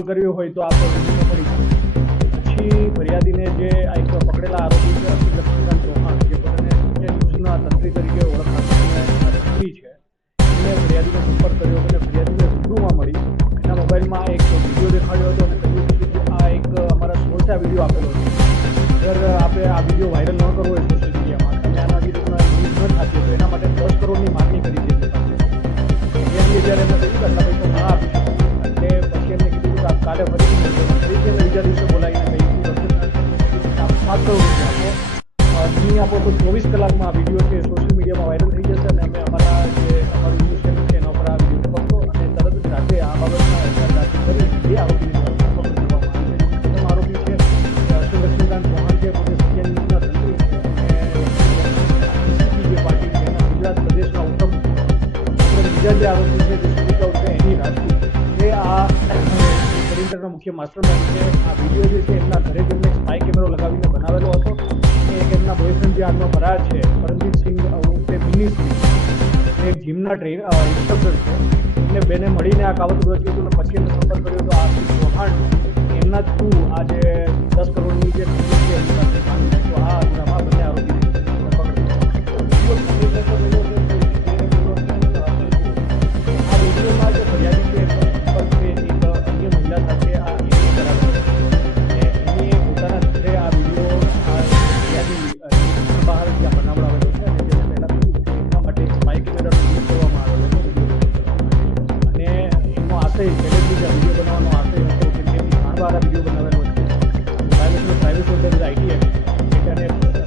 Call કર્યો હોય તો આપ વિડીયો મળી શકે। પછી ફરિયાદીને જે એક પકડેલા આરોપી છે લક્ષ્મીકાંત ચૌહાણ, જે પોતાને ન્યૂઝના તંત્રી તરીકે ઓળખાતા તંત્રી છે, એને ફરિયાદીનો સંપર્ક કર્યો હતો અને ફરિયાદીને રૂબરૂમાં મળી એના મોબાઈલમાં એક વિડીયો દેખાડ્યો હતો અને કહ્યું હતું કે આ એક અમારા સોર્સે આ વિડીયો આપેલો છે, અગર આપણે આ વિડીયો વાયરલ ન કરવો હોય સોશિયલ મીડિયામાં અને આનાથી રીતના ન્યૂઝ ન થતી તો એના માટે 10 કરોડની માગણી કરી છે ફરિયાદીએ। જ્યારે એમને કહ્યું કે આટલા પૈસા ના આપી શકું એટલે પછી એમને કીધું કે આપ કાલે ફરીથી બીજા દિવસે બોલાવીને કહ્યું 7 કરોડ રૂપિયા આપો, નહીં આપો તો 24 કલાકમાં આ વિડીયો છે સોશિયલ મીડિયામાં વાયરલ થઈ જશે અને અમે અમારું ન્યૂઝ ચેનલ છે એના ઉપર આ વિડીયો પકડો અને તરત જ રાતે આ બાબતમાં એફઆઈઆર દાખલ કરી બે આરોપીની ધરપકડ કરવામાં આવી છે। પ્રથમ આરોપી છે લક્ષ્મીકાંત ચૌહાણ, જે પોતે સત્ય ન્યૂઝના તંત્રી છે અને જે પાર્ટી છે એના ગુજરાત પ્રદેશના ઉત્તમ બીજા જે આરોપી છે જે સુનિતા છે એની રાજપૂત, એ આ પરિંટરના મુખ્ય માસ્ટરમાઇન્ડ છે। આ વિડીયો જે છે એમના ઘરે તેમને સ્પાય કેમેરો લગાવીને બનાવેલો હતો અને એક એમના બોયફ્રેન્ડ જે આનો ફરાર છે પરમજીત સિંહ ઉર્ફે મિની સિંહ, એક જીમના ઇન્સ્ટ્રક્ટર છે, એમને બેને મળીને આ કાવતરું રચ્યું હતું અને પછી એમને સંપર્ક કર્યો તો આ ચૌહાણ એમના થ્રુ આ જે 10 કરોડની જે કિંમત છે એમની પાસે માંગી તો આ ગુનામાં બંને આરોપી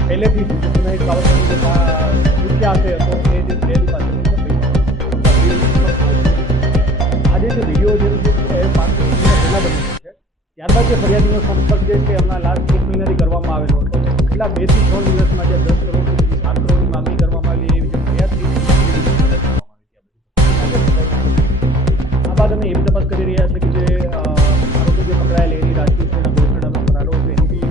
પહેલેથી એક કાવતરું મૂક્યા હશે તો એ જે ફરિયાદી પાસે આજે જે વિડીયો જે છે એ 5 મહિના પહેલાં બની છે, ત્યારબાદ જે ફરિયાદીનો સંપર્ક જે છે એમના લાસ્ટ 1 મહિનાથી કરવામાં આવેલો હતો અને છેલ્લા 2 થી 3 દિવસમાં જે 10 કરોડથી 7 કરોડની માંગણી કરવામાં આવેલી એવી જે ફરિયાદ થઈ આ બાદ અમે એવી તપાસ કરી રહ્યા છે કે જે આરોપી જે પકડાયેલ એની રાજપૂત છે એના બોયફ્રેન્ડ ફરારો છે એની બી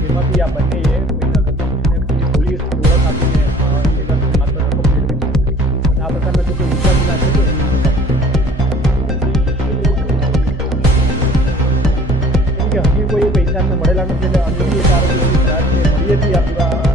જેમાંથી આ બંનેએ પોલીસ ઓળખ આપીને માત્ર રકમ મેળવી અને આ પ્રકારના જો કોઈ વિચારના છે તો કેમ કે હજી કોઈ પૈસા અમને મળેલા નથી એટલે અન્ય એક આરોપી મળીએ છીએ આ પૂરા